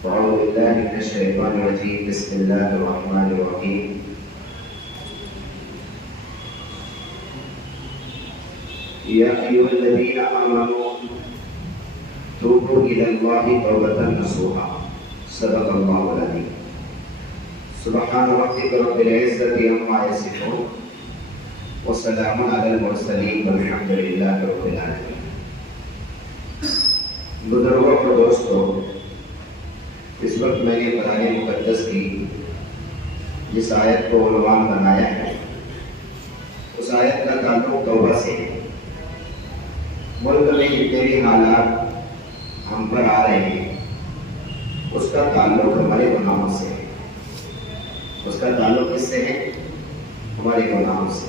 أعوذ بالله من الشيطان الرجيم. بسم الله الرحمن الرحيم. يا أيها الذين آمنوا توبوا إلى الله توبة نصوحا. صدق الله العظيم. سبحان ربك رب العزة عما يصفون وسلام على المرسلين والحمد لله رب العالمين. بزرگوں اور دوستوں، اس وقت میں نے قرآن مقدس کی جس آیت کو عنوان بنایا ہے، اس آیت کا تعلق توبہ سے ہے۔ ملک میں جتنے بھی حالات ہم پر آ رہے ہیں، اس کا تعلق ہمارے گناہوں سے ہے۔ اس کا تعلق کس سے ہے؟ ہمارے گناہوں سے۔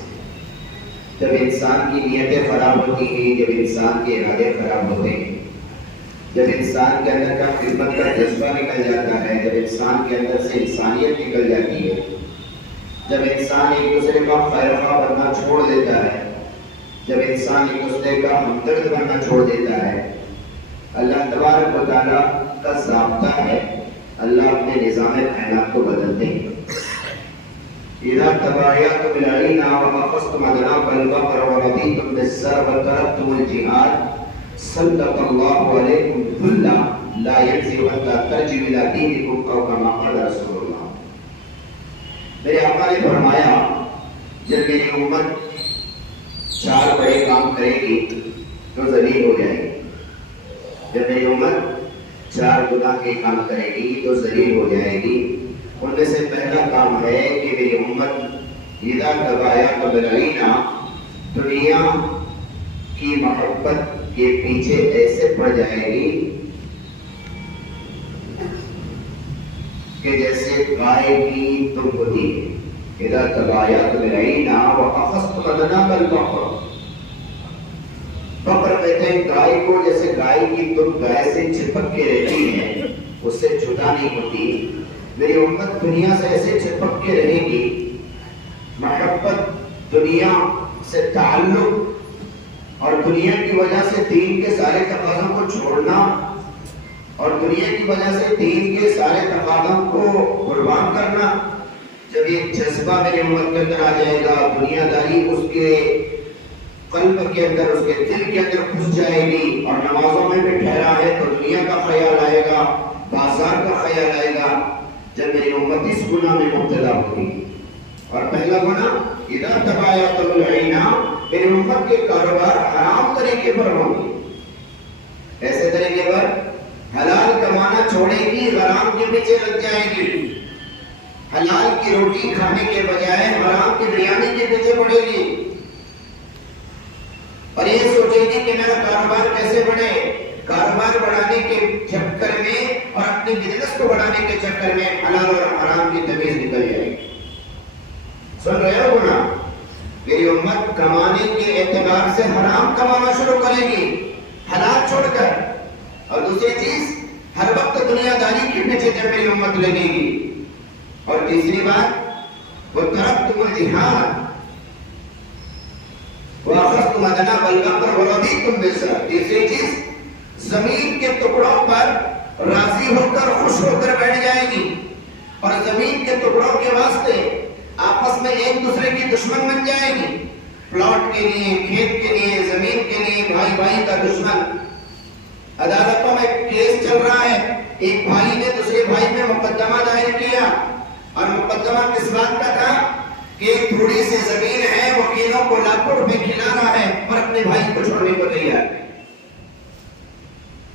جب انسان کی نیتیں خراب ہوتی ہیں، جب انسان کے ارادے خراب ہوتے ہیں، جب انسان کے اندر کا خدمت کا جذبہ نکل جاتا ہے، جب انسان کے اندر سے انسانیت نکل جاتی ہے، جب انسان ایک دوسرے کا خیر خواہ بننا چھوڑ دیتا ہے، جب انسان ایک دوسرے کا ہمدرد بننا چھوڑ دیتا ہے، اللہ تبارک و تعالیٰ کا ضابطہ ہے، اللہ اپنے نظام کائنات کو بدلتے ہیں۔ اذا تبايعتم بالعينا وأخذتم أذناب البقر ورضيتم بالزرع وتركتم الجهاد سلط الله عليكم ذلا لا ينزع حتى ترجعوا إلى دينكم أو كما قال رسول اللہ۔ میرے آقا نے فرمایا، جب میری امت 4 بڑے کام کرے گی تو ذلیل ہو جائے گی۔ جب میری امت 4 گناہ کے کام کرے گی تو ذلیل ہو جائے گی۔ ان میں سے پہلا کام ہے کہ میری امت اذا تبايعتم بالعينا، دنیا کی محبت کے پیچھے ایسے پڑ جائے گی کہ جیسے گائے کی دم ہوتی ہے۔ اذا تبايعتم بالعينا وأخذتم أذناب البقر، بقر کہتے ہیں گائے کو، جیسے گائے کی دم گائے سے چپک کے رہتی ہے، اس سے جدا نہیں ہوتی۔ میری امت دنیا سے ایسے چپک کے رہے گی، محبت، دنیا سے تعلق اور دنیا کی وجہ سے دین کے سارے تقاضوں کو چھوڑنا اور دنیا کی وجہ سے دین کے سارے تقاضوں کو قربان کرنا، جب یہ جذبہ میری امت کے اندر آ جائے گا، دنیا داری اس کے قلب کے اندر، اس کے دل کے اندر گھس جائے گی، اور نمازوں میں بھی ٹھہرا ہے تو دنیا کا خیال آئے گا، بازار کا خیال آئے گا۔ جب میری امت اس گناہ میں مبتلا ہوگی، اور پہلا گناہ اذا تبايعتم بالعينا، میری امت کے کاروبار حرام طریقے پر ہوں گے، ایسے طریقے پر حلال کمانا چھوڑے گی، حرام کے پیچھے لگ جائے گی، حلال کی روٹی کھانے کے بجائے حرام کی بریانی کے پیچھے پڑے گی، اور یہ سوچے گی کہ میرا کاروبار کیسے بڑھے۔ کاروبار بڑھانے کے چکر میں اور اپنے بزنس کو بڑھانے کے چکر میں حلال اور حرام کی تمیز نکل جائے گی۔ سن رہے ہو نا؟ میری امت کمانے کے اعتبار سے حرام کمانا شروع کرے گی، حلال چھوڑ کر، اور دوسری چیز ہر وقت دنیا داری کے پیچھے جب میری امت لگے گی، اور تیسری بات وترکتم الجہاد واخذتم اذناب البقر ورضیتم بالزرع، تیسری چیز زمین کے ٹکڑوں پر راضی ہو کر، خوش ہو کر بیٹھ جائے گی، اور زمین کے ٹکڑوں کے واسطے آپس میں ایک دوسرے کی دشمن بن جائے گی، پلاٹ کے لیے، کھیت کے لیے، زمین کے لیے بھائی بھائی کا دشمن۔ عدالتوں میں کیس چل رہا ہے، ایک بھائی نے دوسرے بھائی میں مقدمہ دائر کیا، اور مقدمہ کس بات کا تھا کہ تھوڑی سی زمین ہے، وکیلوں کو لاکھوں روپے کھلا رہا ہے اور اپنے بھائی کو چھوڑنے کو تیار ہے۔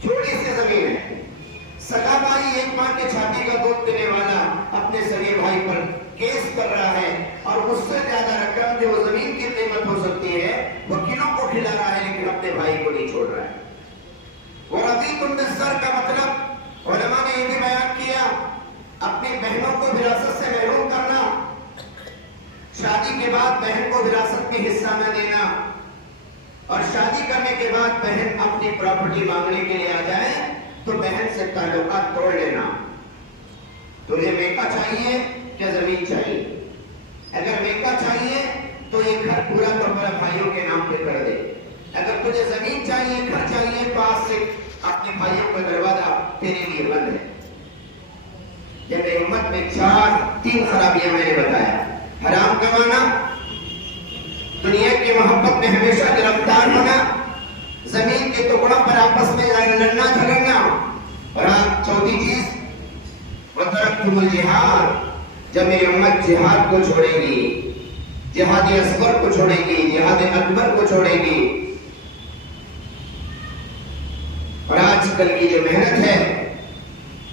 تھوڑی سی زمین ہے، سگا بھائی ایک ماں کے چھاتی کا دودھ پینے والا اپنے سگے بھائی پر کیس کر رہا ہے، اور اس سے زیادہ رقم جو زمین کی قیمت ہو سکتی ہے وکیلوں کو کھلا رہا ہے، لیکن اپنے بھائی کو نہیں چھوڑ رہا ہے۔ وَرَضِيتُم بِالزَّرْعِ کا مطلب علماء نے یہ بھی بیان کیا، اپنی بہنوں کو وراثت سے محروم کرنا، شادی کے بعد بہن کو وراثت میں حصہ نہ دینا، اور شادی کرنے کے بعد بہن اپنی پراپرٹی مانگنے کے لیے آ جائے تو بہن سے تعلقات توڑ لینا۔ تجھے میکا چاہیے کیا زمین چاہیے؟ اگر میکا چاہیے تو یہ گھر پورا کپڑا بھائیوں کے نام پہ کر دے، اگر تجھے زمین چاہیے، گھر چاہیے، پاس سے اپنے بھائیوں کا دروازہ تیرے لیے بند ہے۔ امت میں تین خرابیاں میں نے بتایا. حرام کمانا, دنیا کی محبت میں ہمیشہ گرفتار ہونا, زمین کے ٹکڑوں پر آپس میں لڑنا جھگڑنا, اور چوتھی چیز وترکتم الجہاد, جب میری امت جہاد کو چھوڑے گی, جہاد اصغر کو چھوڑے گی, جہاد اکبر کو چھوڑے گی. اور آج کل کی جو محنت ہے,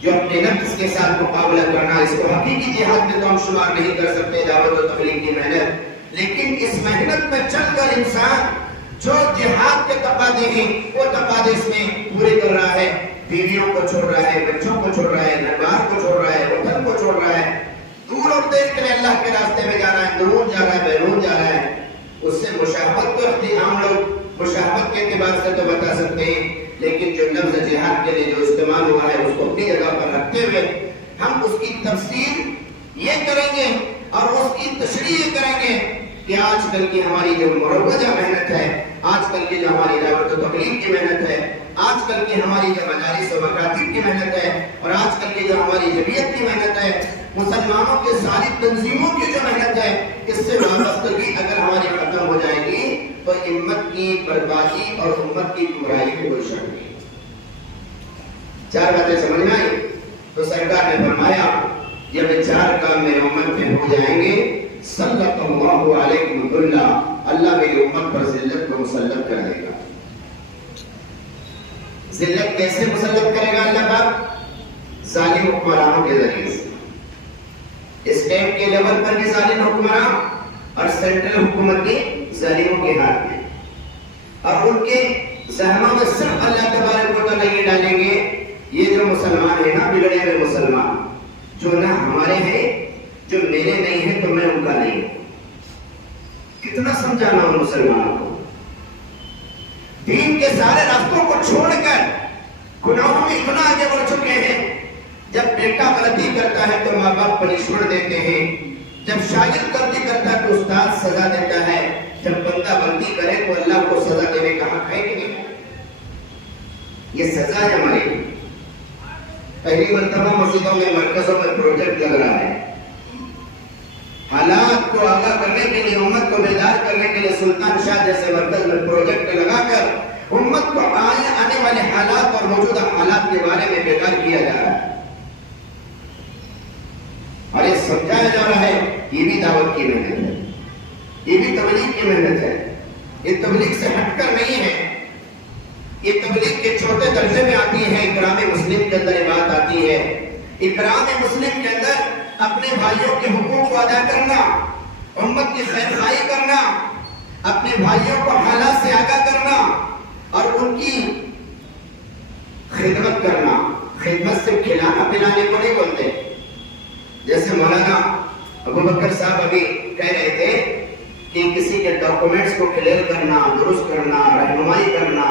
جو اپنے نفس کے ساتھ مقابلہ کرنا, اس کو حقیقی جہاد میں تو ہم شمار نہیں کر سکتے, دعوت و تبلیغ کی محنت. لیکن اس محنت میں چل کر انسان جو جہاد کے تقاضے ہیں وہ تقاضے اس میں پورے کر رہا ہے. بیویوں کو چھوڑ رہا ہے, بچوں کو چھوڑ رہا ہے, گھر کو چھوڑ رہا ہے, وطن کو چھوڑ رہا ہے, دور اور دیر کے لیے اللہ کے راستے میں جا رہا ہے, دور جا رہا ہے, بیرون جا رہا ہے. اس سے مشابہت تو ہم لوگ مشابہت کے اعتبار سے تو بتا سکتے ہیں, لیکن جو لفظ جہاد کے لیے جو استعمال ہوا ہے اس کو اپنی جگہ پر رکھتے ہوئے ہم اس کی تفسیر یہ کریں گے اور اس کی تشریح یہ کریں گے کہ آج کل کی ہماری جو مروجہ محنت ہے, آج کل کی جو ہماری دعوت و تبلیغ کی محنت ہے, آج کل کی ہماری جو مجالس و مکاتب کی محنت ہے, اور آج کل کی جو ہماری جمعیت کی محنت ہے, مسلمانوں کے ساری تنظیموں کی جو محنت ہے, اس سے وابستگی اگر ہماری ختم ہو جائے گی تو امت کی بربادی اور امت کی گمراہی میں کوئی شک نہیں. چار باتیں سمجھ میں آئی تو سرکار نے فرمایا جب یہ چار کام میرے امت میں ہو جائیں گے, سلط اللہ علیکم الذلہ, اللہ میری امت پر ذلت کو مسلط کر دے گا. ذلت کیسے مسلط کرے گا اللہ پاک؟ ظالم حکمرانوں کے ذریعے سے. اسٹیٹ کے لیول پر بھی ظالم حکمران اور سینٹرل حکومت بھی ظالموں کے ہاتھ میں, اور ان کے ذہنوں میں صرف اللہ تبارک و تعالیٰ یہ ڈالیں گے, یہ جو مسلمان ہیں نا, بگڑے ہوئے مسلمان جو نہ ہمارے ہیں, جو میرے نہیں ہیں تو میں ان کا نہیں ہوں. کتنا سمجھانا ہوں مسلمانوں کو, دین کے سارے راستوں کو چھوڑ کر گناہوں میں اتنا آگے بڑھ چکے ہیں. جب بیٹا غلطی کرتا ہے تو ماں باپ پنشمنٹ دیتے ہیں, جب شاگرد غلطی کرتا ہے تو استاد سزا دیتا ہے, جب بندہ غلطی کرے تو اللہ کو سزا دینے کا حق ہے کہ نہیں؟ یہ سزا ہے ہمارے لیے. پہلی مرتبہ مسجدوں میں مرکزوں میں پروجیکٹ لگ رہا ہے, حالات کو آگاہ کرنے کے لیے, امت کو بیدار کرنے کے لیے سلطان شاہ جیسے مرکز میں پروجیکٹ لگا کر امت کو آنے والے حالات اور موجودہ حالات کے بارے میں بیدار کیا جا رہا ہے اور یہ سمجھایا جا رہا ہے. یہ بھی دعوت کی محنت ہے, یہ بھی تبلیغ کی محنت ہے. یہ تبلیغ سے ہٹ کر نہیں ہے, یہ تبلیغ کے چھوٹے درجے میں آتی ہے. اکرام مسلم کے اندر یہ بات آتی ہے. اکرام مسلم کے اندر اپنے بھائیوں کے حقوق کو ادا کرنا, امت کی خیر خواہی کرنا, اپنے بھائیوں کو حالات سے آگاہ کرنا اور ان کی خدمت کرنا. خدمت سے کھلانا پلانے کو نہیں بولتے. جیسے مولانا ابو بکر صاحب ابھی کہہ رہے تھے کہ کسی کے ڈاکومنٹس کو کلیئر کرنا, درست کرنا, رہنمائی کرنا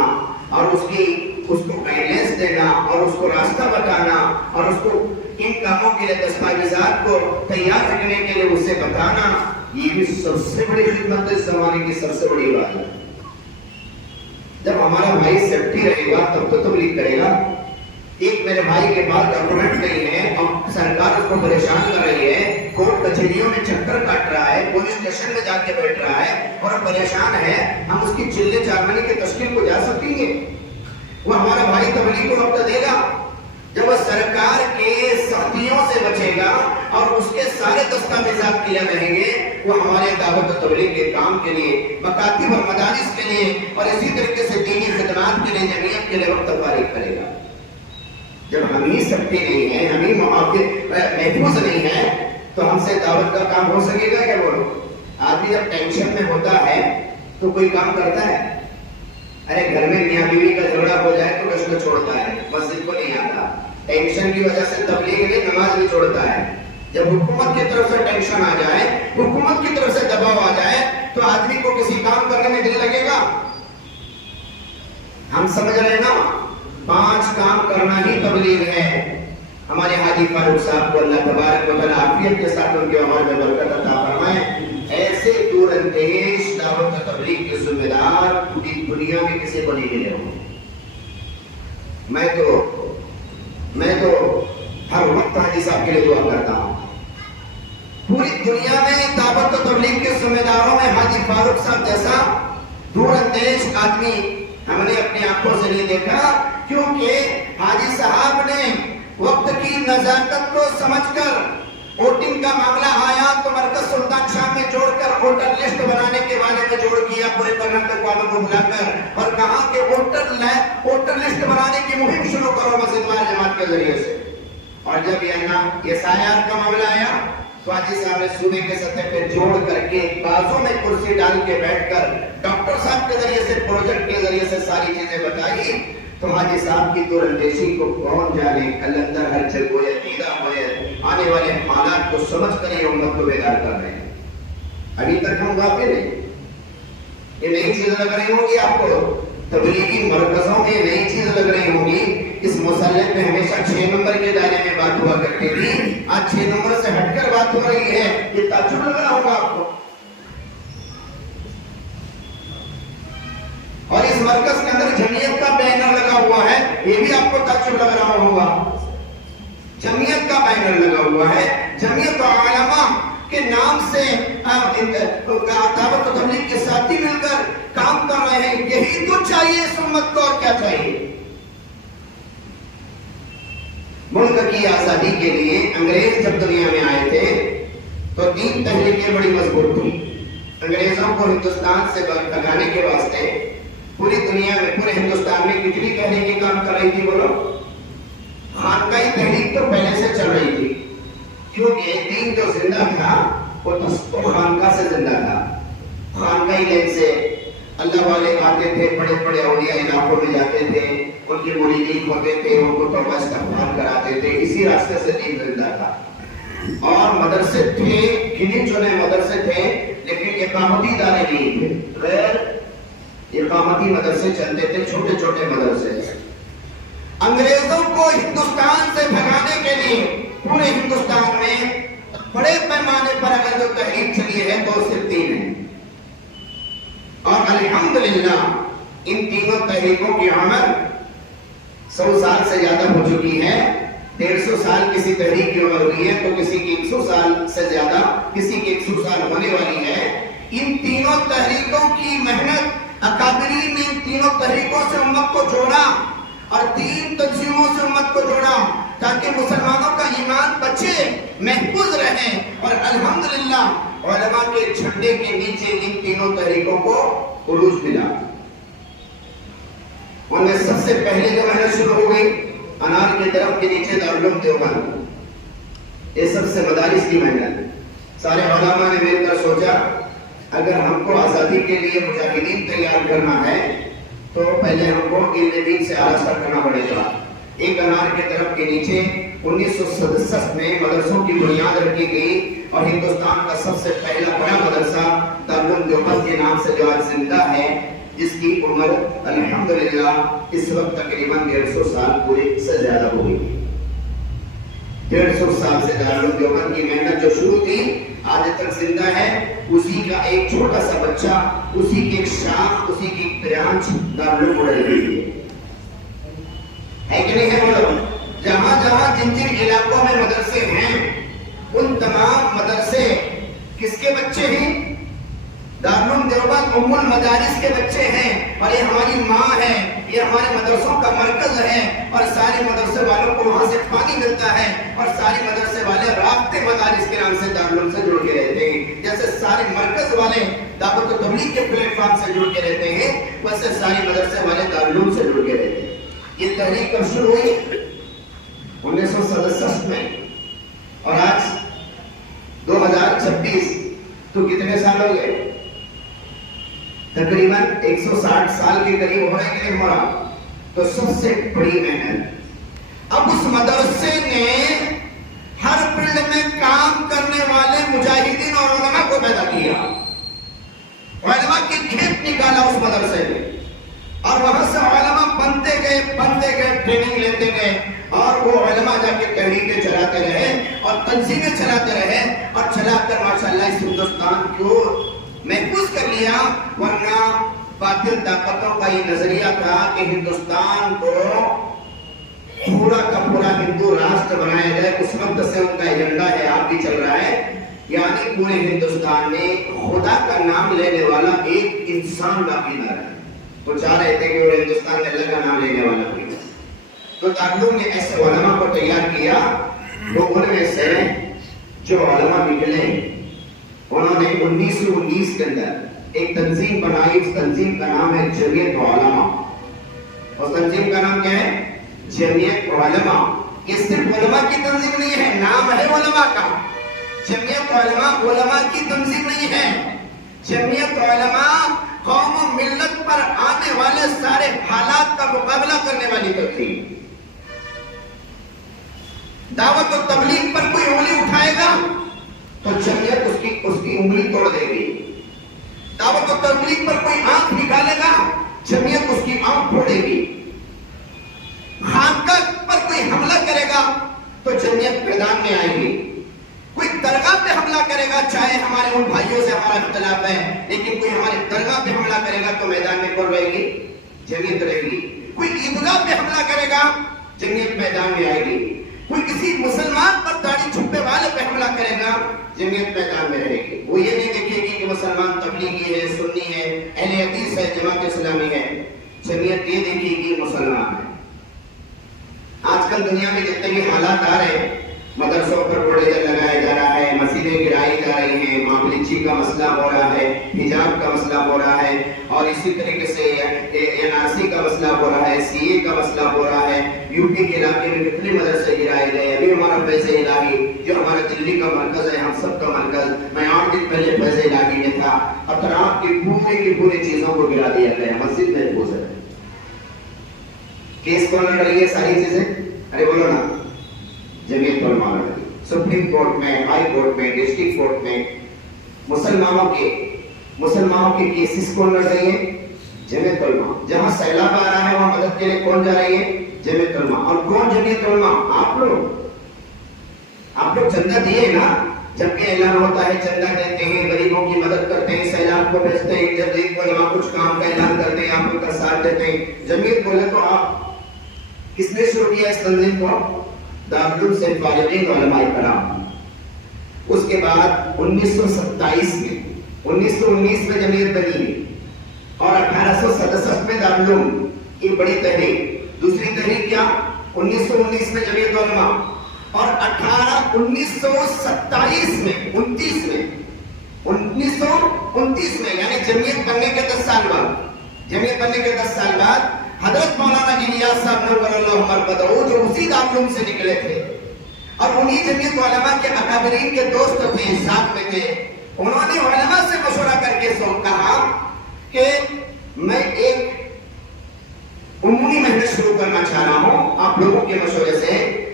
اور اس کو گائیڈنس دینا اور اس کو راستہ بتانا اور اس کو ان کاموں کے لیے دستاویزات کو تیار رکھنے کے لیے اسے بتانا, یہ بھی سب سے بڑی خدمت ہے, اس زمانے کی سب سے بڑی بات ہے. جب ہمارا بھائی سیفٹی رہے گا تب تو تبلیغ کرے گا. ایک میرے بھائی کے پاس ڈاکومنٹ نہیں ہے اور سرکار اس کو پریشان کر رہی ہے, کورٹ کچہریوں میں چکر کاٹ رہا ہے, پولیس اسٹیشن میں جا کے بیٹھ رہا ہے اور پریشان ہے, ہم اس کی چلے چارمنی کی تشکیل کو جا سکیں گے؟ وہ ہمارا بھائی تبلیغ کو وقت دے گا جب وہ سرکار کے سختیوں سے بچے گا اور اس کے سارے دستاویزات کلیئر رہیں گے. وہ ہمارے دعوت و تبلیغ کے کام کے لیے, مکاتب اور مدارس کے لیے اور اسی طریقے سے دینی خدمات کے لیے, جمعیت کے لیے وقت فارغ کرے گا. جب ہم ہی سکتے نہیں ہیں, ہم ہی محفوظ نہیں ہیں تو ہم سے دعوت کا کام ہو سکے گا کیا؟ بولو. آدمی جب ٹینشن میں ہوتا ہے تو کوئی کام کرتا ہے. ارے گھر میں میاں بیوی کا جھگڑا ہو جائے تو کس کو چھوڑتا ہے, مسجد کو نہیں آتا. ٹینشن کی وجہ سے تبلیغ نہیں, نماز بھی چھوڑتا ہے. جب حکومت کی طرف سے ٹینشن آ جائے, حکومت کی طرف سے دباؤ آ جائے تو آدمی کو کسی کام کرنے میں دل لگے گا؟ ہم سمجھ رہے ہیں نا, 5 کام کرنا ہی تبلیغ ہے. ہمارے حاجی فاروق صاحب کو اللہ تبارک و تعالی عافیت کے ساتھ ان کے عمر میں برکت عطا فرمائے. ایسے دور اندیش دعوت و تبلیغ کے ذمہ دار پوری دنیا میں کسی کو نہیں ملے ہوں. میں تو ہر وقت حاجی صاحب کے لیے دعا کرتا ہوں. دنیا میں دعوت و تبلیغ کے ذمہ داروں میں حاجی فاروق صاحب جیسا دور اندیش آدمی ہم نے اپنی آنکھوں سے نہیں دیکھا، کیونکہ حاجی صاحب نے وقت کی نزاکت کو سمجھ کر ووٹنگ کا معاملہ آیا تو مرکز سلطان شاہ میں جوڑ کر ووٹر لسٹ بنانے کے بارے میں جوڑ کیا پورے کرناٹک والوں کو بلا کر، اور کہا کہ ووٹر لسٹ بنانے کی مہم شروع کرو مسجد وال جماعت کے ذریعے سے۔ اور جب یہ سایات کا معاملہ آیا تو حاجی صاحب نے صوبے کے سطح پہ جوڑ کر کے بازوں میں کرسی ڈال کے بیٹھ کر ڈاکٹر صاحب کے ذریعے سے پروجیکٹ کے ذریعے سے ساری چیزیں بتائی، تو حاجی صاحب کی دور اندیشی کو کون جانے، کلندر ہر جگہ ہوئے، عقیدہ ہوئے، آنے والے حالات کو سمجھ کر یہ امت کو بیدار کر رہے ہیں۔ ابھی تک ہم غافل ہیں، یہ نئی چیز لگ رہی ہوگی آپ کو، تبلیغی مرکزوں میں نئی چیز لگ رہی ہوگی۔ اس مسلح پہ ہمیشہ 6 نمبر کے دائرے میں بات ہوا کرتی تھی، آج 6 نمبر سے ہٹ کر بات ہو رہی ہے، یہ تعجب لگ رہا ہوگا آپ کو۔ اور اس مرکز کے اندر جمعیت کا بینر لگا ہوا ہے، یہ بھی آپ کو تعجب لگ رہا ہوگا۔ جمعیت کا بینر لگا ہوا ہے، جمعیت علماء کے نام سے دعوت و تبلیغ کے ساتھی مل کر کام کر رہے ہیں۔ یہی تو چاہیے اس امت کو، اور کیا چاہیے؟ ملک کی آزادی کے لیے انگریز جب دنیا میں آئے تھے تو 3 تحریکیں بڑی مضبوط تھیں۔ انگریزوں کو ہندوستان سے بھگانے کے واسطے پوری دنیا میں، پورے ہندوستان میں کتنی تحریکیں کام کر رہی تھی بولو؟ خانقاہی تحریک تو پہلے سے چل رہی تھی، کیونکہ دین جو زندہ تھا وہ خانقاہ سے زندہ تھا۔ خانقاہی لین سے اللہ والے آتے تھے، بڑے بڑے اولیاء علاقوں میں جاتے تھے، ان کی مریدین ہوتے تھے، ان کو توبہ استغفار کراتے تھے، اسی راستے سے دین زندہ تھا۔ اور مدرسے تھے، گنے چنے مدرسے تھے، لیکن اقامتی ادارے نہیں تھے، غیر اقامتی مدرسے چلتے تھے، چھوٹے چھوٹے مدرسے۔ انگریزوں کو ہندوستان سے بھگانے کے لیے پورے ہندوستان میں بڑے پیمانے پر اگر جو تحریک چلی ہے تو صرف 3 ہیں، اور الحمدللہ ان تینوں تحریکوں کی عمر 100 سال سے زیادہ ہو چکی ہے۔ 150 سال کسی تحریک کی عمر ہوئی ہے تو کسی کی 100 سال سے زیادہ، کسی کی 100 سال ہونے والی ہے۔ ان تینوں تحریکوں کی محنت، اکابرین نے ان تینوں تحریکوں سے امت کو جوڑا اور 3 تنظیموں سے امت کو جوڑا تاکہ مسلمانوں کا ایمان بچے، محفوظ رہے، اور الحمدللہ علماء کے جھنڈے کے نیچے ان تینوں تحریکوں کو عروج ملا۔ ان میں سب سے پہلے جو محنت شروع ہو گئی انار کے درخت کے نیچے دارالعلوم دیوبند، یہ سب سے مدارس کی محنت۔ سارے علماء نے مل کر سوچا اگر ہم کو آزادی کے لیے مجاہدین تیار کرنا ہے تو پہلے ہم کو علم دین سے آراستہ کرنا پڑے گا۔ ایک انار کے درخت کے نیچے 1967 میں مدرسوں کی بنیاد رکھی گئی، اور ہندوستان کا سب سے پہلا بڑا مدرسہ دارالعلوم دیوبند کے نام سے جو آج زندہ ہے، جس کی عمر الحمدللہ اس وقت تقریباً 150 سال پورے سے زیادہ ہو گئی۔ 150 سال سے دارالعلوم دیوبند کی محنت جو شروع تھی آج تک زندہ ہے، اسی کا ایک چھوٹا سا بچہ، اسی کی ایک شاخ، اسی کی ایک برانچ دارالعلوم اڑائی گئی ہے کہ نہیں ہے بولو؟ جہاں جہاں جن جن علاقوں میں مدرسے ہیں ان تمام مدرسے کس کے بچے ہیں؟ دارالعلوم دیوبند ام المدارس کے بچے ہیں، اور یہ ہماری ماں ہے، یہ ہمارے مدرسوں کا مرکز ہے، اور سارے مدرسے والوں کو وہاں سے پانی ملتا ہے، اور سارے مدرسے والے رابطے مدارس کے نام سے دارالعلوم سے جڑ کے رہتے ہیں۔ جیسے سارے مرکز والے دعوت و تبلیغ کے پلیٹ فارم سے جڑ کے رہتے ہیں، ویسے سارے مدرسے والے دارالعلوم سے جڑ کے رہتے ہیں۔ یہ تحریک کب شروع ہوئی؟ 1967 میں، اور آج 2026 تو کتنے سال ہو گئے؟ تقریباً 160 سال کے قریب ہو رہے ہیں ہمارا۔ تو سب سے بڑی محنت اب اس مدرسے نے ہر فیلڈ میں کام کرنے والے مجاہدین اور علماء کو پیدا کیا، علماء کی کھیپ نکالا اس مدرسے میں، اور وہاں سے علماء بنتے گئے، ٹریننگ لیتے گئے، اور وہ علماء جا کے تحریکیں چلاتے رہے اور تنظیمیں چلاتے رہے، اور چلا کر ماشاءاللہ اس ہندوستان کو محفوظ کر لیا۔ ورنہ باطل طاقتوں کا یہ نظریہ تھا کہ ہندوستان کو پورا کا پورا ہندو راشٹر بنایا جائے، اس وقت سے ان کا ایجنڈا ہے، آپ بھی چل رہا ہے، یعنی پورے ہندوستان میں خدا کا نام لینے والا ایک انسان باقی نہ رہا. تو چاہ رہے تھے کہ وہ ہندوستان میں اللہ کا نام لینے والا کوئی. تو دارالعلوم نے ایسے علماء کو تیار کیا. تو ان میں سے جو علماء نکلے انہوں نے 1919 کے اندر ایک تنظیم بنائی. اس تنظیم کا نام ہے جمعیت علماء. اس تنظیم کا نام کیا ہے؟ جمعیت علماء. یہ صرف علماء کی تنظیم نہیں ہے، نام ہے علماء کا. جمعیت علماء علماء کی تنظیم نہیں ہے. جمعیت علماء قوم و ملت پر آنے والے سارے حالات کا مقابلہ کرنے والی تنظیم. دعوت و تبلیغ پر کوئی انگلی اٹھائے گا تو جمعیت اس کی انگلی توڑ دے گی. دعوت و تبلیغ پر کوئی آنکھ نکالے گا جمعیت اس کی آنکھ پھوڑے گی. خانقاہ پر کوئی حملہ کرے گا تو جمعیت میدان میں آئے گی. کوئی درگاہ پہ حملہ کرے گا، چاہے ہمارے ان بھائیوں سے ہمارا اختلاف ہے، لیکن کوئی ہمارے درگاہ پہ حملہ کرے گا تو میدان میں کون رہے گی؟ جمعیت رہے گی. کوئی عیدگاہ پہ حملہ کرے گا جمعیت میدان میں آئے گی. کوئی کسی مسلمان پر داڑھی چھپے والے پہ حملہ کرے گا جمعیت میدان میں رہے گی. وہ یہ نہیں دیکھے گی کہ مسلمان تبلیغی ہے، سنی ہے، اہل حدیث ہے، جماعت اسلامی ہے. جمعیت یہ دیکھے گی مسلمان ہے. آج کل دنیا میں جتنے بھی حالات آ رہے ہیں، مدرسوں پر بوڑھے لگایا جا رہا ہے، مسجدیں گرائی جا رہی ہیں، ماپلیچی کا مسئلہ ہو رہا ہے، حجاب کا مسئلہ ہو رہا ہے، اور اسی طریقے سے NRC کا مسئلہ ہو رہا ہے، CA کا مسئلہ ہو رہا ہے. UP کے علاقے میں کتنے مدرسے گرائے گئے. ابھی ہمارا فیض الہی جو ہمارا دلی کا مرکز ہے، ہم سب کا مرکز، میں 8 دن پہلے فیض الہی میں تھا. اطراف کی پوری چیزوں کو گرا دیا گیا. مسجد محفوظ ہے. کیس کون لڑ رہی ہے ساری چیزیں؟ ارے بولو نا. جمعیت علماء لڑ رہی ہے. سپریم کورٹ میں، ہائی کورٹ میں، ڈسٹرکٹ کورٹ میں مسلمانوں کے کیسز کون لڑ رہی ہے؟ جمعیت علماء. جہاں سیلاب آ رہا ہے وہاں مدد کے لیے کون جا رہی ہے؟ جمعیت علماء. اور کون جمعیت علماء؟ آپ لوگ چندہ دیے نا. جب کہ اعلان ہوتا ہے چندہ دیتے ہیں، غریبوں کی مدد کرتے ہیں، سیلاب کو بھیجتے ہیں. جب ایک علماء کچھ کام کا اعلان کرتے ہیں آپ ان کا ساتھ دیتے ہیں. جمعیت بولے تو آپ کس نے شروع کیا اس تنظیم کو؟ دارالعلوم سے فارغین علماء کرام. اس کے بعد 1927 میں جمعیت بنی ہے، اور 1867 میں دارالعلوم. یہ بڑی تحریک. دوسری تحریک کیا؟ 1919 میں جمعیت علماء، اور 1927 میں 1929 میں یعنی جمعیت بننے کے 10 سال بعد حضرت مولانا الیاس صاحب نور اللہ مرقدہ جو اسی دارالعلوم سے نکلے تھے اور انہی جمعیت علماء کے اکابرین کے دوست تھے، ساتھ میں تھے. انہوں نے علماء سے مشورہ کر کے کہا کہ میں ایک عمومی محنت شروع کرنا چاہ رہا ہوں آپ لوگوں کے مشورے سے،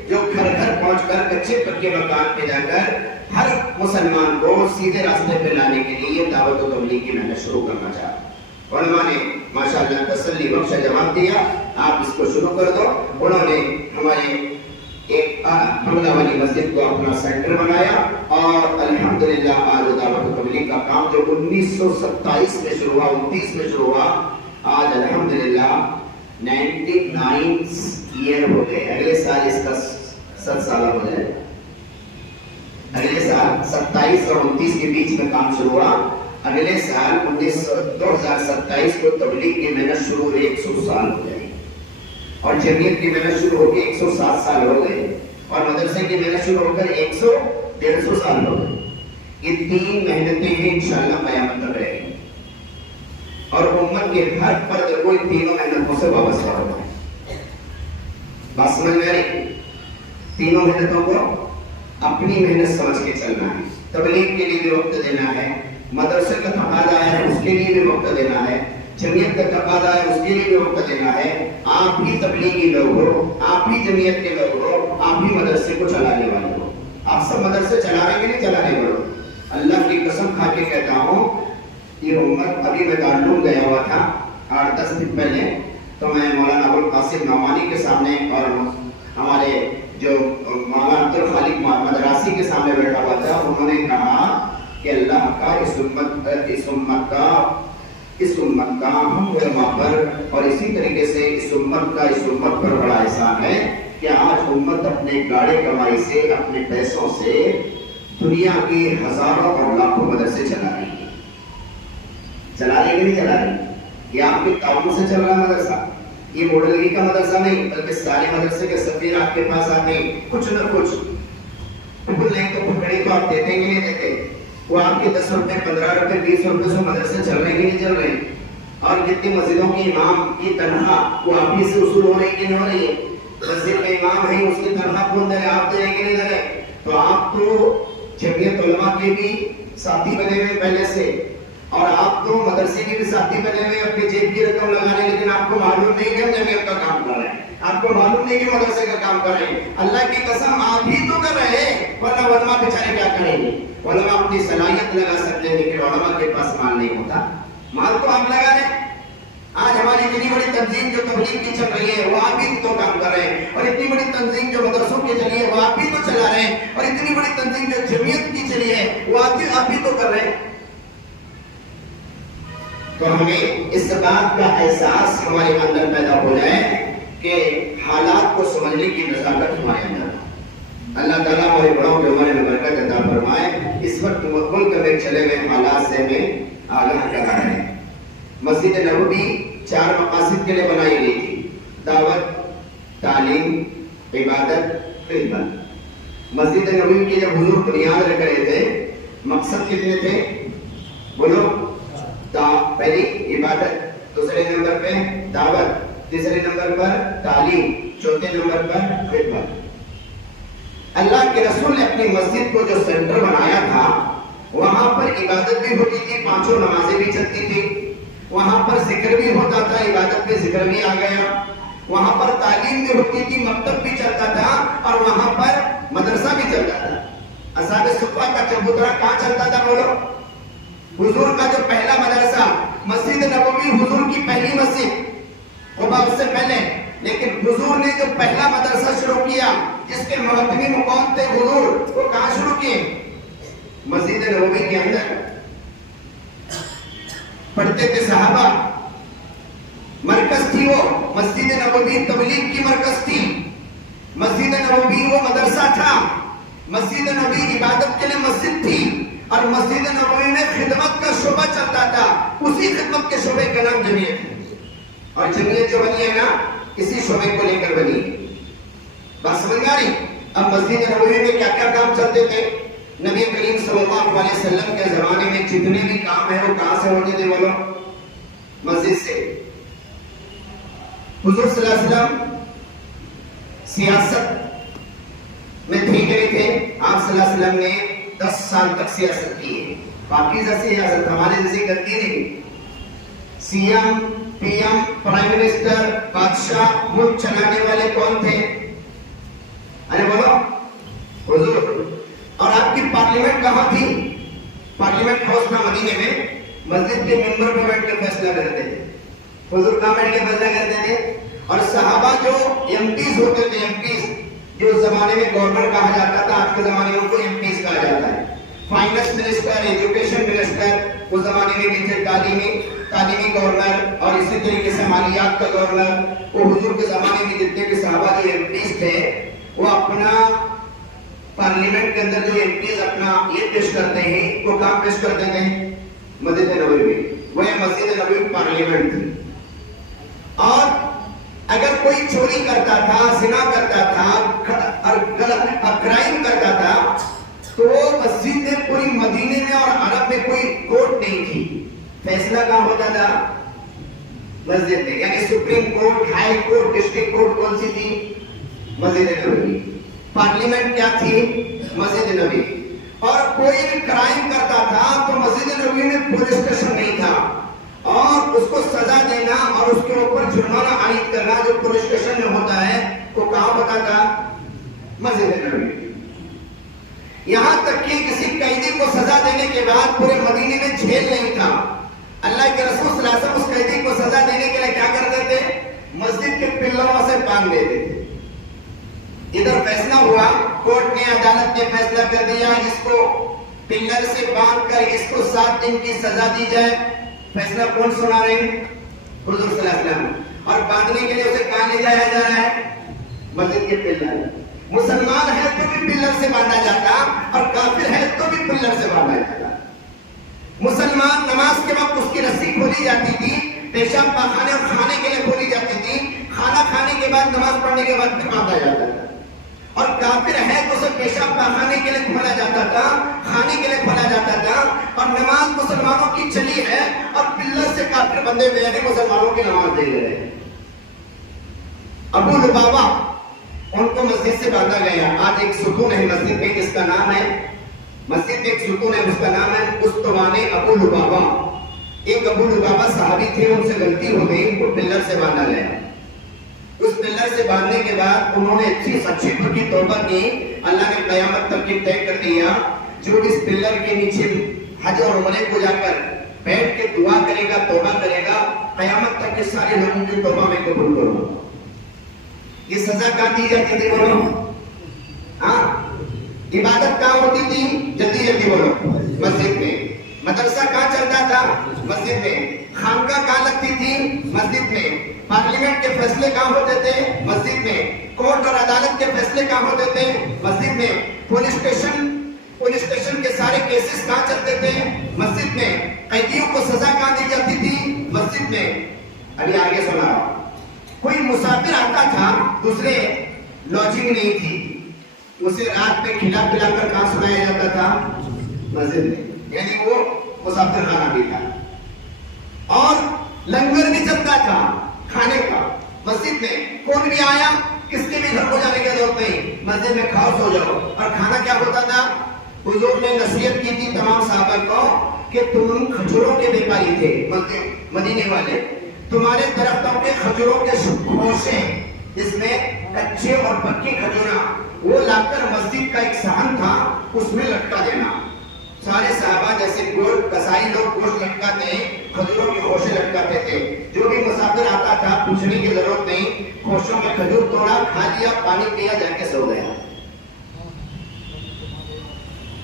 جو گھر گھر پہنچ کر کچے پکے مکان پہ جا کر ہر مسلمان کو سیدھے راستے پہ لانے کے لیے دعوت و تبلیغ کی محنت شروع کرنا چاہ رہا ہوں. علماء نے ماشاءاللہ تسلی بخش جواب دیا، آپ اس کو شروع کر دو. انہوں نے ہمارے ایک بنگلہ والی مسجد کو اپنا سینٹر بنایا، اور الحمدللہ آج دعوت و تبلیغ کا کام جو 1927 میں شروع ہوا، 29 میں شروع ہوا، آج الحمدللہ 99 ایئر ہو گئے. اگلے سال اس کا 7 سال ہو جائے. اگلے سال 27 اور 29 کے بیچ میں کام شروع ہوا. اگلے سال 2027 کو تبلیغ کی محنت شروع ہوئی، 100 سال ہو گئے. اور جمعیت کی محنت شروع ہو کے 107 سال ہو گئے، اور مدرسے کی محنت شروع ہو کر 100-150 سال ہو گئے. یہ 3 محنتیں ہیں انشاءاللہ قیامت تک رہیں گی، اور امت کے ہر فرد کو ان تینوں محنتوں سے وابستہ ہونا ہے. بات سمجھ میں آئی؟ تینوں محنتوں کو اپنی محنت سمجھ کے چلنا ہے. تبلیغ کے لیے بھی وقت دینا ہے، مدرسے کا تقاضا ہے اس کے لیے بھی وقت دینا ہے، جمعیت کا تقاضا ہے اس کے لیے بھی وقت دینا ہے. آپ بھی تبلیغی لوگ ہو، آپ بھی جمعیت کے لوگ ہو، آپ بھی مدرسے کو چلانے والے ہو. آپ سب مدرسے چلا رہے کہ نہیں چلانے والے؟ اللہ کی قسم کھا کے کہتا ہوں، یہ امت ابھی میں دارالعلوم گیا ہوا تھا 8-10 دن پہلے، تو میں مولانا ابوالقاسم نعمانی کے سامنے اور ہمارے جو مولانا عبدالخالق مدراسی کے سامنے بیٹھا ہوا تھا. انہوں نے کہا کہ اللہ کا اس امت کا ہم علماء پر اور اسی طریقے سے اس امت پر بڑا احسان ہے کہ آج امت اپنے گاڑے کمائی سے، اپنے پیسوں سے دنیا کے ہزاروں اور لاکھوں مدرسے چلا رہی ہے. چلا رہی ہے کہ نہیں چلا رہی؟ یہ آپ کے تعاون سے چل رہا مدرسہ. یہ ماڈلری کا مدرسہ نہیں بلکہ سارے مدرسے کے سفیر آپ کے پاس آتے ہیں. کچھ نہ کچھ پکڑ نہیں تو پکڑی تو آپ دیتے ہیں کہ نہیں دیتے. وہ آپ کے 10 روپے 15 روپے 20 روپے سے مدرسے چل رہے ہیں کہ نہیں چل رہے ہیں. اور جتنی مسجدوں کی امام کی تنخواہ وہ آپ ہی سے وصول ہو رہی کہ نہیں ہو رہی ہے. مسجد میں امام ہے اس کی تنخواہ کون دے رہے؟ آپ دے رہے کہ نہیں دے رہے؟ تو آپ تو جمعیت علماء کے بھی ساتھی بنے ہوئے پہلے سے، اور آپ تو مدرسے کے بھی ساتھی بنے ہوئے اپنی جیب کی رقم لگانے، لیکن آپ کو معلوم نہیں کہ ہم جمعیت کا کام کر رہے ہیں. آپ کو معلوم نہیں کہ مدرسے کا کام کر رہے ہیں. اللہ کی قسم آپ ہی تو کر رہے ہیں، ورنہ علماء بیچارے کیا کریں گے؟ علماء اپنی صلاحیت لگا سکتے ہیں لیکن علماء کے پاس مال نہیں ہوتا. مال تو آپ لگا رہے ہیں. آج ہماری اتنی بڑی تنظیم جو تبلیغ کی چل رہی ہے وہ آپ ہی تو کام کر رہے ہیں، اور اتنی بڑی تنظیم جو مدرسوں کی چلی ہے وہ آپ ہی تو چلا رہے ہیں، اور اتنی بڑی تنظیم جو جمعیت کی چلی ہے وہ آپ ہی تو کر رہے ہیں. تو ہمیں اس بات کا احساس ہمارے اندر پیدا ہو جائے کہ حالات کو سمجھنے کی نزاکت ہمارے اندر. اللہ تعالیٰ ہمارے بڑوں کے عمر میں برکت عطا فرمائے. اس وقت ملک میں چلے ہوئے حالات سے ہمیں آگاہ کر رہے ہیں. مسجد نبوی 4 مقاصد کے لیے بنائی گئی تھی: دعوت، تعلیم، عبادت، خدمت. مسجد نبوی کی جب حضور بنیاد رکھ رہے تھے مقصد کتنے تھے؟ بولو. پہلی عبادت، دوسرے نمبر پہ دعوت، تیسرے نمبر پر تعلیم، چوتھے نمبر پر خدمت. اللہ کے رسول نے اپنی مسجد کو جو سینٹر بنایا تھا وہاں پر عبادت بھی ہوتی تھی، 5 نمازیں بھی چلتی تھی، وہاں پر ذکر بھی ہوتا تھا، عبادت میں ذکر بھی آ گیا، وہاں پر تعلیم بھی ہوتی تھی، مکتب بھی چلتا تھا، اور وہاں پر مدرسہ بھی چلتا تھا. اصحاب صفہ کا چبوترا کہاں چلتا تھا؟ بولو. حضور کا جو پہلا مدرسہ مسجد نبوی، حضور کی پہلی مسجد ہوگا اس سے پہلے، لیکن حضور نے جو پہلا مدرسہ شروع کیا جس کے محتمم کون تھے؟ حضور. وہ کہاں شروع کیے؟ مسجد نبوی کے اندر پڑھتے تھے صحابہ. مرکز تھی وہ مسجد نبوی، تبلیغ کی مرکز تھی. مسجد نبوی وہ مدرسہ تھا. مسجد نبوی عبادت کے لیے مسجد تھی، اور مسجد نبوی میں خدمت کا شعبہ چلتا تھا. اسی خدمت کے شعبے کا نام جمعیت ہے، اور جمعیت جو بنی ہے نا اسی شعبے کو لے کر بنی ہے. بات سمجھ آ رہی؟ اب مسجد نبوی میں کیا کیا کام چلتے تھے؟ نبی کریم صلی اللہ علیہ وسلم کے زمانے میں جتنے بھی کام ہیں وہ کہاں سے ہوتے تھے؟ بولو. مسجد سے. حضور صلی اللہ علیہ وسلم سیاست میں ٹھیک نہیں تھے. آپ صلی اللہ علیہ وسلم نے 10 سال تک سیاست کی ہے. پاکیزہ سیاست، ہمارے جیسی گندی نہیں. C M, P M, prime minister, بادشاہ، ملک چلانے والے کون تھے؟ ارے بولو. حضور. اور آپ کی پارلیمنٹ کہاں تھی؟ پارلیمنٹ ہاؤس تھا مدینے میں. مسجد کے ممبر پہ بیٹھ کر فیصلہ کرتے تھے. حضور کہاں بیٹھ کے فیصلہ کرتے تھے؟ اور صحابہ جو ایم پیز ہوتے تھے، ایم پیز جو اس زمانے میں گورنر کہا جاتا تھا، آج کے زمانے میں ان کو ایم پیز کہا جاتا ہے. فائنانس منسٹر، ایجوکیشن منسٹر اس زمانے میں بھی تھے، تعلیمی گورنر، اور اسی طریقے سے مالیات کا گورنر. وہ حضور کے زمانے میں جتنے بھی صحابہ جو ایم پیز تھے وہ اپنا پارلیمنٹ کے اندر جو ایم پیز اپنا یہ پیش کرتے ہیں وہ کام پیش کرتے تھے مسجد نبوی میں. وہ مسجد نبوی پارلیمنٹ تھی. اور اگر کوئی چوری کرتا تھا، زنا کرتا تھا اور کرائم کرتا تھا تو مسجد میں پوری مدینے میں اور عرب میں کوئی کورٹ نہیں تھی. فیصلہ کہاں ہوتا تھا؟ مسجد میں. یعنی supreme court, high court, district court کون سی تھی؟ مسجد نبوی. پارلیمنٹ کیا تھی؟ مسجد نبوی. اور کوئی بھی کرائم کرتا تھا تو مسجد نبوی میں پولیس اسٹیشن نہیں تھا، اور اس کو سزا دینا اور اس کے اوپر جرمانہ عائد کرنا جو پولیس اسٹیشن میں ہوتا ہے وہ کہاں ہوتا تھا؟ مسجد نبوی. یہاں تک کہ کسی قیدی کو سزا دینے کے بعد پورے مدینے میں جیل نہیں تھا. اللہ کے رسول صلی اللہ علیہ وسلم اس قیدی کو سزا دینے کے لیے کیا کرتے تھے؟ مسجد کے پلروں سے باندھ دیتے تھے. ادھر فیصلہ ہوا، کورٹ نے، عدالت نے فیصلہ کر دیا اس کو پلر سے باندھ کر اس کو 7 دن کی سزا دی جائے. فیصلہ کون سنا رہے ہیں؟ حضور صلی اللہ علیہ وسلم. اور باندھنے کے لیے اسے کہاں لے جایا جا رہا ہے؟ مسجد کے پلر. مسلمان ہے تو بھی پلر سے باندھا جاتا، اور کافر ہے تو بھی پلر سے باندھا جاتا. مسلمان نماز کے وقت اس کی رسی کھولی جاتی تھی، پیشاب پاخانے اور کھانے کے لیے کھولی جاتی تھی، کھانا کھانے کے بعد نماز پڑھنے کے بعد پھر باندھا جاتا تھا. اور کافر ہے تو اسے پیشاب پاخانے کے لیے کھولا جاتا تھا، کھانے کے لیے کھولا جاتا تھا. اور نماز مسلمانوں کی چلی ہے اور پلر سے کافر بندے ہوئے ہیں مسلمانوں کی نماز دے رہے ہیں. ابو لبابہ ان کو مسجد سے باندھا گیا. آج ایک سکون ہے مسجد میں جس کا نام ہے، مسجد میں ایک سکون ہے اس کا نام ہے استوان ابو لبابہ. ایک ابو لبابہ صحابی تھے، ان سے غلطی ہو گئی، ان کو پلر سے باندھا گیا. اس پلر سے باندھنے کے بعد انہوں نے اتنی سچی کی توبہ کی، اللہ نے قیامت تک کی طے کر دیا جو اس پلر کے نیچے حج اور عمرے کو جا کر بیٹھ کے دعا کرے گا، توبہ کرے گا، قیامت تک کے سارے لوگوں کی توبہ میں قبول کروں. یہ سزا کہاں دی جاتی تھی بولو؟ ہاں، عبادت کہاں ہوتی تھی؟ جلدی جلدی بولو. مسجد میں. مدرسہ کہاں چلتا تھا؟ مسجد میں. خانقاہ کہاں لگتی تھی؟ مسجد میں. پارلیمنٹ کے فیصلے کہاں ہوتے تھے؟ مسجد میں. کورٹ اور عدالت کے فیصلے کہاں ہوتے تھے؟ مسجد میں. پولیس اسٹیشن کے سارے کیسز کہاں چلتے تھے؟ مسجد میں. قیدیوں کو سزا کہاں دی جاتی تھی؟ مسجد میں. ابھی آگے سنا، کوئی مسافر آتا تھا، دوسرے لاجنگ نہیں تھی، اسے رات میں کھلا پلا کر کہاں سنایا جاتا تھا؟ مسجد میں. یعنی وہ مسافر خانہ بھی تھا. اور لنگر بھی چلتا تھا کھانے کا مسجد میں. کون بھی آیا، کس کے بھی گھر کو جانے کی ضرورت نہیں، مسجد میں کھاؤ سو جاؤ. اور کھانا کیا ہوتا تھا؟ حضور نے نصیحت کی تھی تمام صحابہ کو کہ تم کھجوروں کے بیپاری تھے مدینے والے، تمہارے درختوں کے کھجوروں کے خوشے، جس میں کچے اور پکی کھجورا، وہ لا کر مسجد کا ایک صحن تھا اس میں لٹکا دینا. سارے صحابہ جیسے گوشت کسائی لوگ گوشت لٹکاتے ہیں، کھجوروں کے خوشے لٹکاتے تھے. جو بھی مسافر آتا تھا پوچھنے کی ضرورت نہیں، خوشوں میں کھجور توڑا، کھا لیا، پانی پیا، جا کے سو گیا.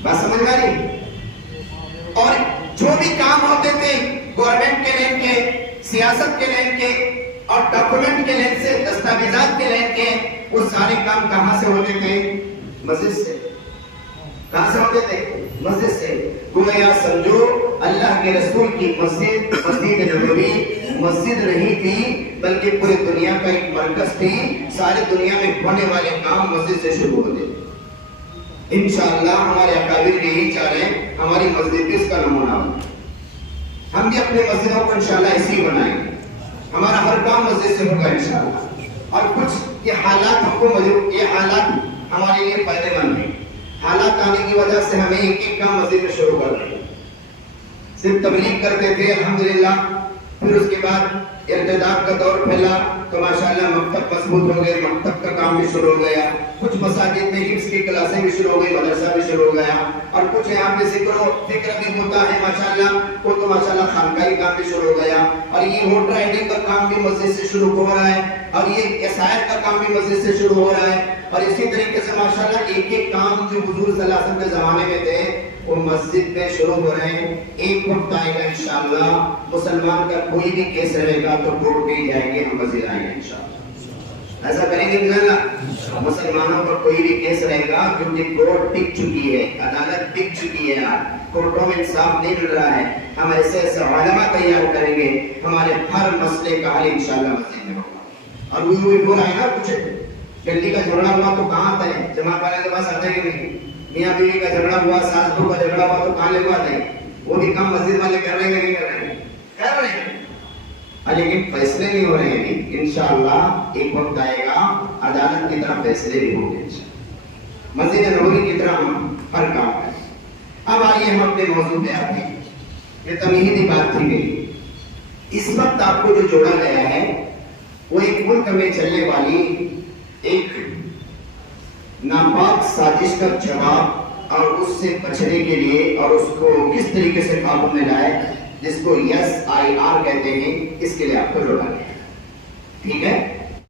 بات سمجھ میں آ رہی؟ اور جو بھی کام ہوتے تھے گورنمنٹ کے لین کے، سیاست کے لین کے اور ڈاکومنٹ کے لین سے، دستاویزات کے لین کے، وہ سارے کام کہاں سے ہوتے تھے؟ مسجد سے. کہاں سے ہوتے تھے؟ مسجد سے. گویا سمجھو اللہ کے رسول کی مسجد، مسجد نبوی مسجد نہیں تھی بلکہ پوری دنیا کا ایک مرکز تھی. ساری دنیا میں ہونے والے کام مسجد سے شروع ہوتے تھے. انشاءاللہ ہمارے اکابر یہی چاہ رہے ہیں ہماری مسجد بھی اس کا نمونہ ہو. ہم بھی اپنے مسجدوں کو انشاءاللہ اسی بنائیں گے. ہمارا ہر کام مسجد سے ہوگا انشاءاللہ. اور کچھ یہ حالات ہم کو یہ حالات ہمارے لیے فائدے مند ہیں. حالات آنے کی وجہ سے ہمیں ایک ایک کام مسجد میں شروع کر رہے ہیں. صرف تبلیغ کرتے تھے الحمدللہ، پھر اس کے بعد ارتداد کا دور پھیلا تو ماشاءاللہ مکتب مضبوط ہو گئے، مکتب کا کام بھی شروع ہو گیا. کچھ مساجد میں حفظ کی کلاسیں بھی شروع ہو گئی، مدرسہ بھی شروع ہو گیا. اور کچھ یہاں پہ فکر بھی ہوتا ہے ماشاءاللہ، وہ تو ماشاءاللہ خانقاہی کام بھی شروع ہو گیا. اور یہ ووٹر آئی ڈی کا کام بھی مسجد سے شروع ہو رہا ہے، اور یہ عصائر کا کام بھی مسجد سے شروع ہو رہا ہے. اور اسی طریقے سے ماشاءاللہ ایک ایک کام جو حضور صلی اللہ علیہ وسلم کے زمانے میں تھے وہ مسجد میں شروع ہو رہے ہیں. ایک وقت آئے گا انشاءاللہ مسلمان کا کوئی بھی کیس رہے گا تو کورٹ نہیں جائیں گے، ہم مسجد آئیں گے انشاءاللہ. ایسا کریں گے انشاءاللہ. مسلمانوں پر کوئی بھی کیس رہے گا کیونکہ کورٹ ٹک چکی ہے، عدالت ٹک چکی ہے، کورٹوں میں انصاف نہیں مل رہا ہے. ہم ایسے ایسے علماء تیار کریں گے، ہمارے ہر مسئلے کا حل انشاءاللہ مسجد میں ہوگا. اور وہ بول رہا ہے نا کچھ گلی کا جھگڑا ہوا تو کہاں آتا ہے؟ جماعت والے کے پاس آتے ہیں نہیں. میاں بیوی کا جھگڑا ہوا، ساس بہو کا جھگڑا ہوا تو کہاں لے آتے ہیں؟ وہ بھی کام مسجد والے کر رہے ہیں نہیں کر رہے ہیں؟ کر رہے ہیں. لیکن فیصلے نہیں ہو رہے ہیں. انشاءاللہ ایک وقت آئے گا عدالت کی طرح فیصلے بھی ہوں گے. مسجد نبوی کی طرح ہم ہر کام کریں. اب آئیے ہم اپنے موضوع پہ آتے ہیں. یہ تمہیدی بات تھی گئی. اس وقت آپ کو جو جوڑا گیا ہے وہ ایک ملک میں چلنے والی ایک ناپاک سازش کا جواب اور اس سے بچنے کے لیے اور اس کو کس طریقے سے قابو میں لائے، جس کو SIR کہتے ہیں، اس کے لیے آپ کو جوڑا گیا. ٹھیک ہے.